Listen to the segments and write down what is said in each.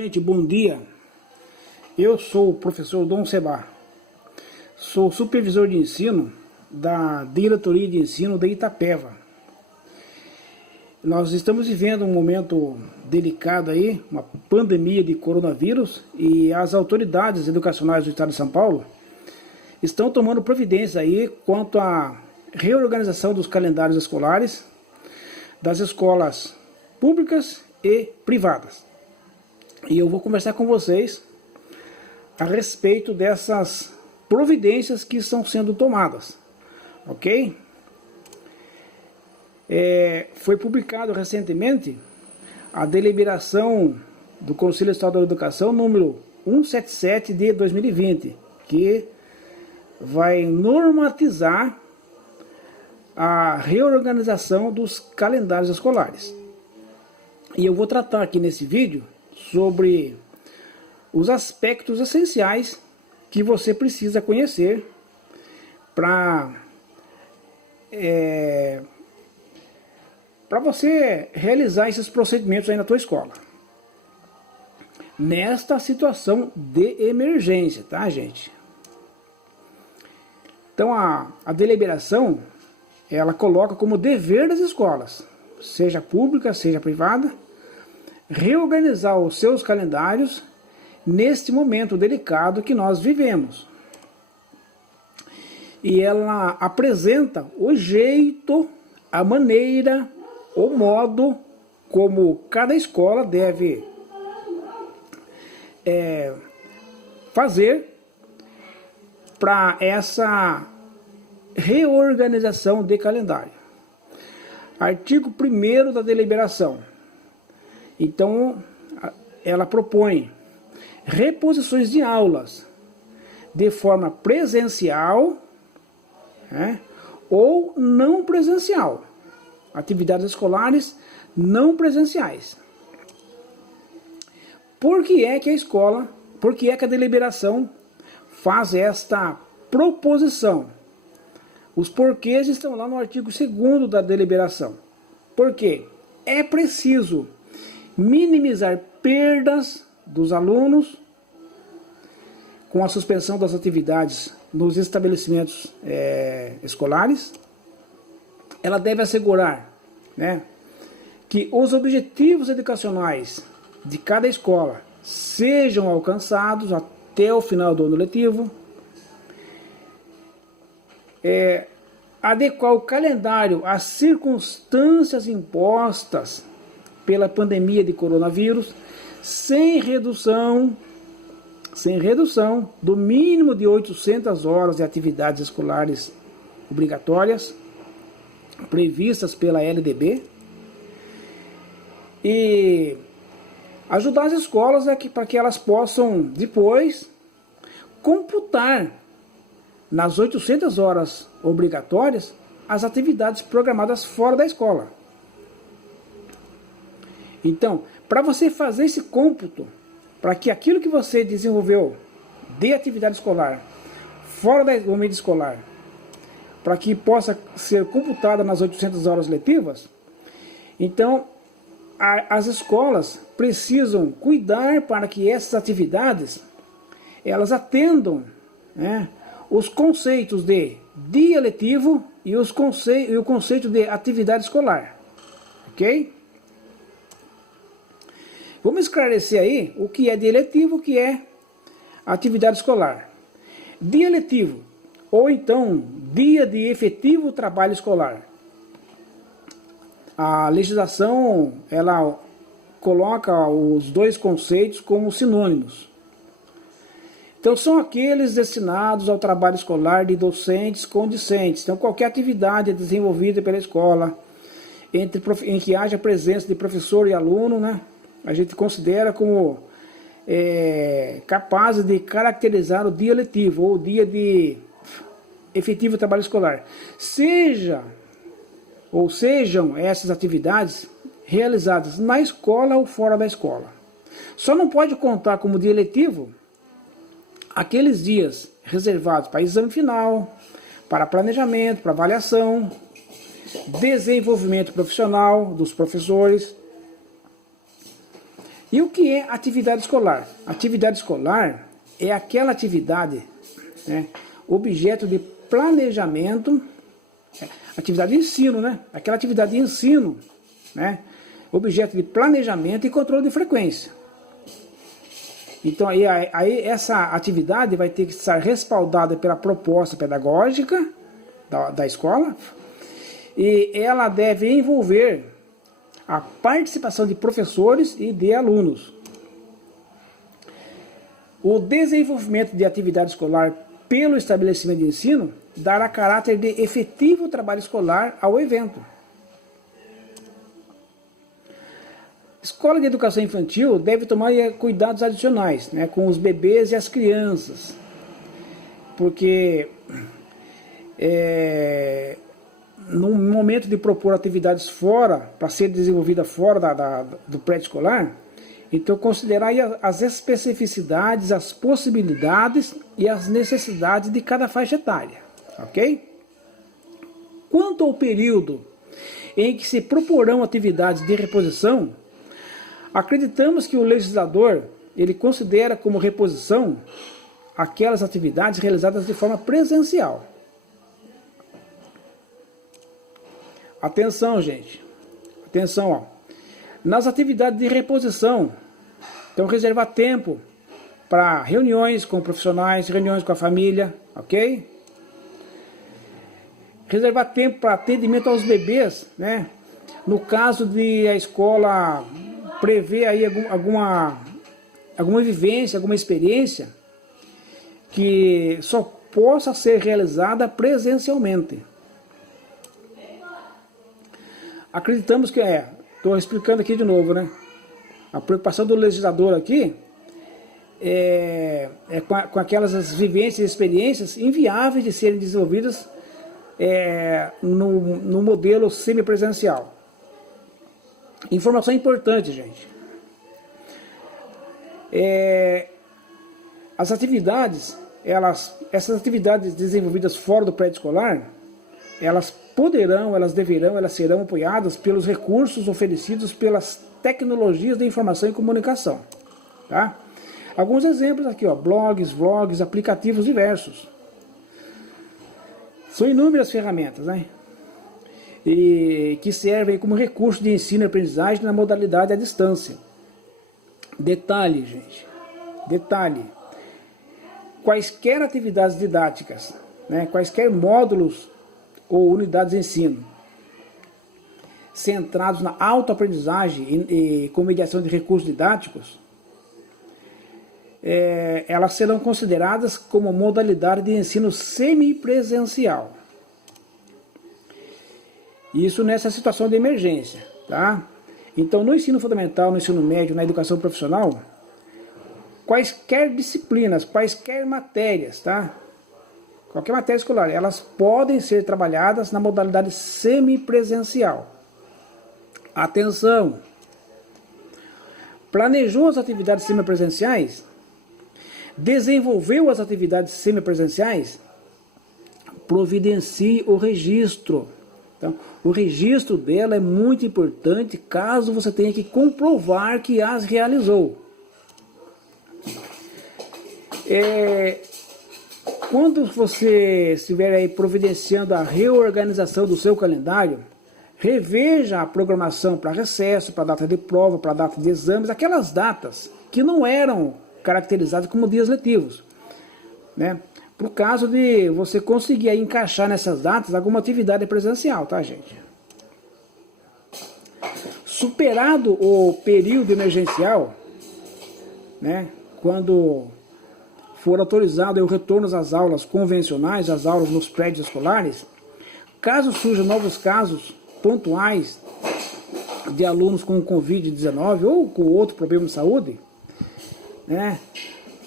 Gente, bom dia. Eu sou o professor Dom Seba. Sou supervisor de ensino da Diretoria de Ensino de Itapeva. Nós estamos vivendo um momento delicado aí, uma pandemia de coronavírus, e as autoridades educacionais do estado de São Paulo estão tomando providências aí quanto à reorganização dos calendários escolares das escolas públicas e privadas. E eu vou conversar com vocês a respeito dessas providências que estão sendo tomadas, ok? Foi publicado recentemente a deliberação do Conselho Estadual de Educação número 177 de 2020, que vai normatizar a reorganização dos calendários escolares. E eu vou tratar aqui nesse vídeo sobre os aspectos essenciais que você precisa conhecer para você realizar esses procedimentos aí na tua escola, nesta situação de emergência, tá, gente? Então a deliberação, ela coloca como dever das escolas, seja pública, seja privada, reorganizar os seus calendários neste momento delicado que nós vivemos. E ela apresenta o jeito, a maneira, o modo como cada escola deve fazer para essa reorganização de calendário. Artigo 1º da deliberação. Então, ela propõe reposições de aulas de forma presencial, ou não presencial. Atividades escolares não presenciais. Por que é que a deliberação faz esta proposição? Os porquês estão lá no artigo 2º da deliberação. Por quê? É preciso minimizar perdas dos alunos com a suspensão das atividades nos estabelecimentos escolares. Ela deve assegurar, que os objetivos educacionais de cada escola sejam alcançados até o final do ano letivo. Adequar o calendário às circunstâncias impostas pela pandemia de coronavírus, sem redução do mínimo de 800 horas de atividades escolares obrigatórias previstas pela LDB, e ajudar as escolas para que elas possam depois computar nas 800 horas obrigatórias as atividades programadas fora da escola. Então, para você fazer esse cômputo, para que aquilo que você desenvolveu de atividade escolar fora do ambiente escolar, para que possa ser computada nas 800 horas letivas, então as escolas precisam cuidar para que essas atividades elas atendam os conceitos de dia letivo e o conceito de atividade escolar, ok? Vamos esclarecer aí o que é dia letivo, o que é atividade escolar. Dia letivo, ou então dia de efetivo trabalho escolar. A legislação, ela coloca os dois conceitos como sinônimos. Então são aqueles destinados ao trabalho escolar de docentes com discentes. Então qualquer atividade desenvolvida pela escola, em que haja presença de professor e aluno, a gente considera como capazes de caracterizar o dia letivo ou o dia de efetivo trabalho escolar. Sejam essas atividades realizadas na escola ou fora da escola. Só não pode contar como dia letivo aqueles dias reservados para exame final, para planejamento, para avaliação, desenvolvimento profissional dos professores, E o que é atividade escolar? Atividade escolar é aquela atividade, né, objeto de planejamento, atividade de ensino, né? Aquela atividade de ensino, né, objeto de planejamento e controle de frequência. Então aí essa atividade vai ter que estar respaldada pela proposta pedagógica da escola, e ela deve envolver a participação de professores e de alunos. O desenvolvimento de atividade escolar pelo estabelecimento de ensino dará caráter de efetivo trabalho escolar ao evento. Escola de educação infantil deve tomar cuidados adicionais, né, com os bebês e as crianças, porque no momento de propor atividades fora, para ser desenvolvida fora do pré-escolar, então considerar as especificidades, as possibilidades e as necessidades de cada faixa etária, ok? Quanto ao período em que se proporão atividades de reposição, acreditamos que o legislador ele considera como reposição aquelas atividades realizadas de forma presencial. Atenção, gente. Atenção, ó. Nas atividades de reposição, então reservar tempo para reuniões com profissionais, reuniões com a família, ok? Reservar tempo para atendimento aos bebês, né? No caso de a escola prever aí alguma vivência, alguma experiência que só possa ser realizada presencialmente. Acreditamos que estou explicando aqui de novo, né? A preocupação do legislador aqui é com aquelas vivências e experiências inviáveis de serem desenvolvidas no modelo semipresencial. Informação importante, gente. As atividades, essas atividades desenvolvidas fora do pré-escolar, elas poderão, elas deverão, elas serão apoiadas pelos recursos oferecidos pelas tecnologias de informação e comunicação. Tá? Alguns exemplos aqui, ó, blogs, vlogs, aplicativos diversos. São inúmeras ferramentas, né? E que servem como recurso de ensino e aprendizagem na modalidade à distância. Detalhe, gente, detalhe. Quaisquer atividades didáticas, né, quaisquer módulos ou unidades de ensino centrados na autoaprendizagem e com mediação de recursos didáticos, elas serão consideradas como modalidade de ensino semipresencial. Isso nessa situação de emergência, tá? Então, no ensino fundamental, no ensino médio, na educação profissional, quaisquer disciplinas, quaisquer matérias, tá? Qualquer matéria escolar, elas podem ser trabalhadas na modalidade semipresencial. Atenção! Planejou as atividades semipresenciais? Desenvolveu as atividades semipresenciais? Providencie o registro. Então, o registro dela é muito importante caso você tenha que comprovar que as realizou. Quando você estiver aí providenciando a reorganização do seu calendário, reveja a programação para recesso, para data de prova, para data de exames, aquelas datas que não eram caracterizadas como dias letivos, né? Por caso de você conseguir aí encaixar nessas datas alguma atividade presencial, tá, gente? Superado o período emergencial, né, quando for autorizado o retorno às aulas convencionais, às aulas nos prédios escolares, caso surjam novos casos pontuais de alunos com Covid-19 ou com outro problema de saúde, né,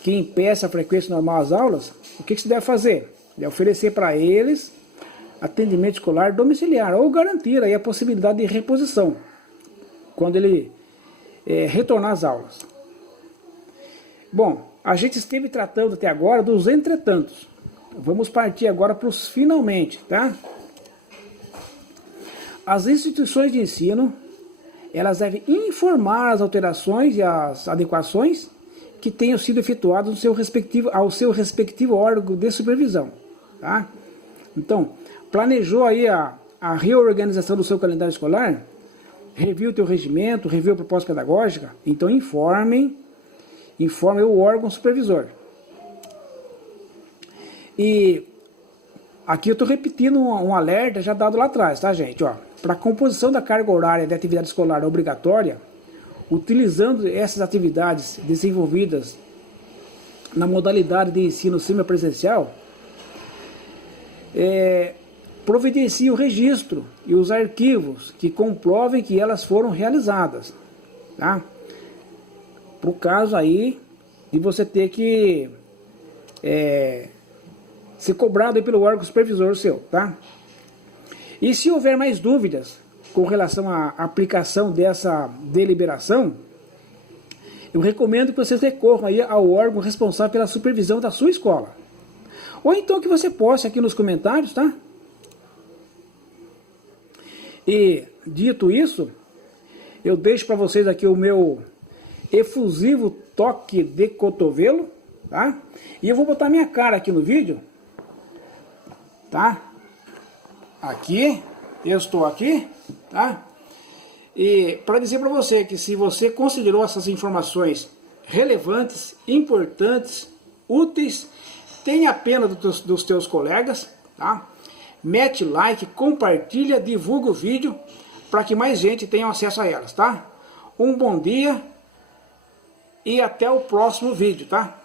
que impeça a frequência normal às aulas, o que se deve fazer? É oferecer para eles atendimento escolar domiciliar ou garantir aí a possibilidade de reposição quando ele retornar às aulas. Bom, a gente esteve tratando até agora dos entretantos. Vamos partir agora para os finalmente, tá? As instituições de ensino, elas devem informar as alterações e as adequações que tenham sido efetuadas ao seu respectivo órgão de supervisão. Tá? Então, planejou aí a reorganização do seu calendário escolar? Reviu o teu regimento, reviu a proposta pedagógica? Então informe o órgão supervisor. E aqui eu estou repetindo um alerta já dado lá atrás, tá, gente? Para a composição da carga horária de atividade escolar obrigatória, utilizando essas atividades desenvolvidas na modalidade de ensino semipresencial, providencie o registro e os arquivos que comprovem que elas foram realizadas, tá? Para o caso aí de você ter que ser cobrado aí pelo órgão supervisor seu, tá? E se houver mais dúvidas com relação à aplicação dessa deliberação, eu recomendo que vocês recorram aí ao órgão responsável pela supervisão da sua escola. Ou então que você poste aqui nos comentários, tá? E, dito isso, eu deixo para vocês aqui o meu efusivo toque de cotovelo, tá? E eu vou botar minha cara aqui no vídeo, tá? Aqui, eu estou aqui, tá? E para dizer para você que se você considerou essas informações relevantes, importantes, úteis, tenha pena dos teus colegas, tá? Mete like, compartilha, divulga o vídeo para que mais gente tenha acesso a elas, tá? Um bom dia e até o próximo vídeo, tá?